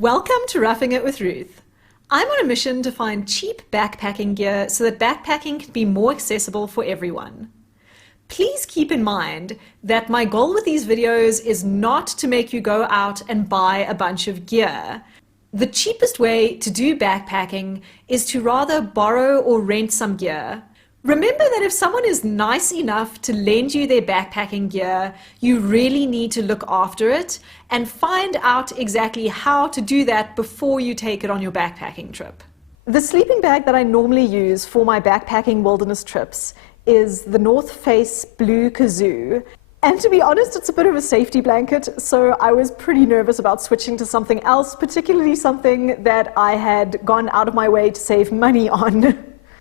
Welcome to Roughing It with Ruth. I'm on a mission to find cheap backpacking gear so that backpacking can be more accessible for everyone. Please keep in mind that my goal with these videos is not to make you go out and buy a bunch of gear. The cheapest way to do backpacking is to rather borrow or rent some gear. Remember that if someone is nice enough to lend you their backpacking gear, you really need to look after it and find out exactly how to do that before you take it on your backpacking trip. The sleeping bag that I normally use for my backpacking wilderness trips is the North Face Blue Kazoo. And to be honest, it's a bit of a safety blanket, so I was pretty nervous about switching to something else, particularly something that I had gone out of my way to save money on.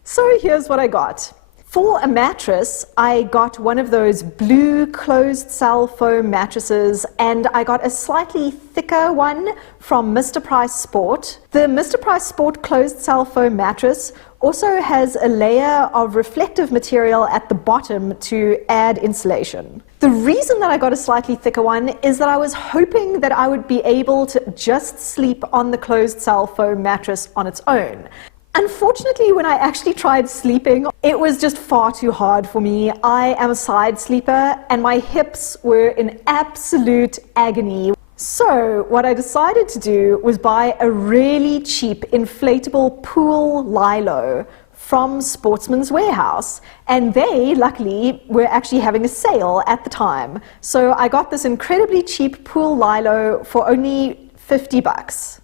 So here's what I got. For a mattress, I got one of those blue closed cell foam mattresses, and I got a slightly thicker one from Mr. Price Sport. The Mr. Price Sport closed cell foam mattress also has a layer of reflective material at the bottom to add insulation. The reason that I got a slightly thicker one is that I was hoping that I would be able to just sleep on the closed cell foam mattress on its own. Unfortunately, when I actually tried sleeping, it was just far too hard for me. I am a side sleeper and my hips were in absolute agony. So what I decided to do was buy a really cheap inflatable pool Lilo from Sportsman's warehouse. And they, luckily, were actually having a sale at the time. So I got this incredibly cheap pool Lilo for only $50.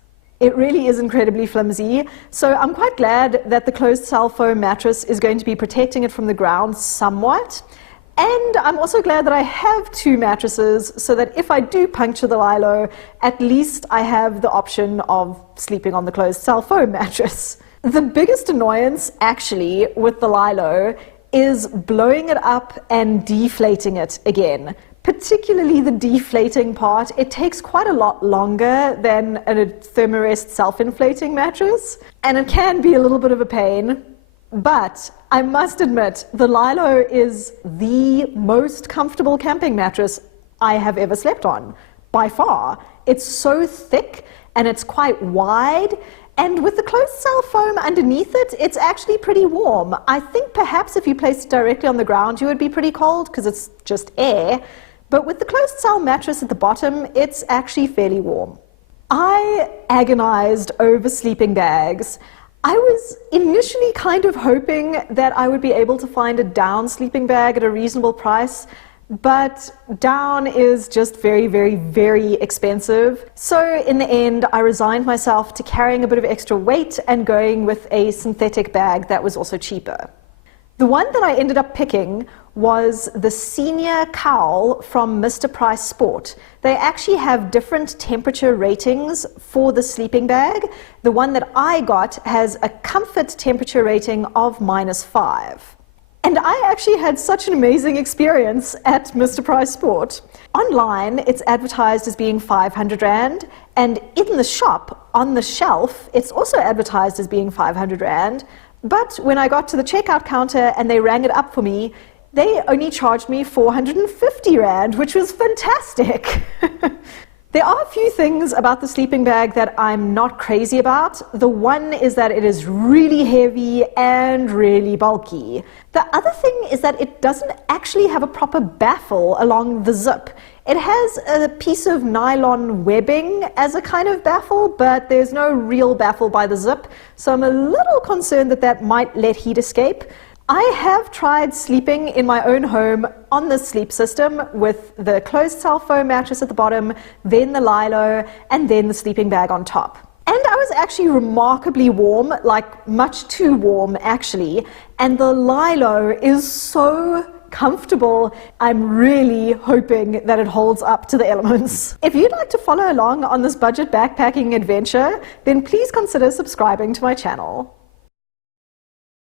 It really is incredibly flimsy, so I'm quite glad that the closed cell foam mattress is going to be protecting it from the ground somewhat. And I'm also glad that I have two mattresses so that if I do puncture the Lilo, at least I have the option of sleeping on the closed cell foam mattress. The biggest annoyance, actually, with the Lilo is blowing it up and deflating it again. Particularly the deflating part, it takes quite a lot longer than a Thermarest self-inflating mattress, and it can be a little bit of a pain. But I must admit, the Lilo is the most comfortable camping mattress I have ever slept on, by far. It's so thick and it's quite wide, and with the closed cell foam underneath it, it's actually pretty warm. I think perhaps if you placed it directly on the ground, you would be pretty cold because it's just air. But with the closed cell mattress at the bottom, it's actually fairly warm. I agonized over sleeping bags. I was initially kind of hoping that I would be able to find a down sleeping bag at a reasonable price, but down is just very, very, very expensive. So in the end, I resigned myself to carrying a bit of extra weight and going with a synthetic bag that was also cheaper. The one that I ended up picking was the Senior Cowl from Mr. Price Sport. They actually have different temperature ratings for the sleeping bag. The one that I got has a comfort temperature rating of -5. And I actually had such an amazing experience at Mr. Price Sport. Online, it's advertised as being 500 Rand, and in the shop, on the shelf, it's also advertised as being 500 Rand. But when I got to the checkout counter and they rang it up for me, they only charged me 450 Rand, which was fantastic. There are a few things about the sleeping bag that I'm not crazy about. The one is that it is really heavy and really bulky. The other thing is that it doesn't actually have a proper baffle along the zip. It has a piece of nylon webbing as a kind of baffle, but there's no real baffle by the zip, so I'm a little concerned that that might let heat escape. I have tried sleeping in my own home on this sleep system with the closed cell foam mattress at the bottom, then the Lilo, and then the sleeping bag on top. And I was actually remarkably warm, like much too warm actually, and the Lilo is so comfortable. I'm really hoping that it holds up to the elements. If you'd like to follow along on this budget backpacking adventure, then please consider subscribing to my channel.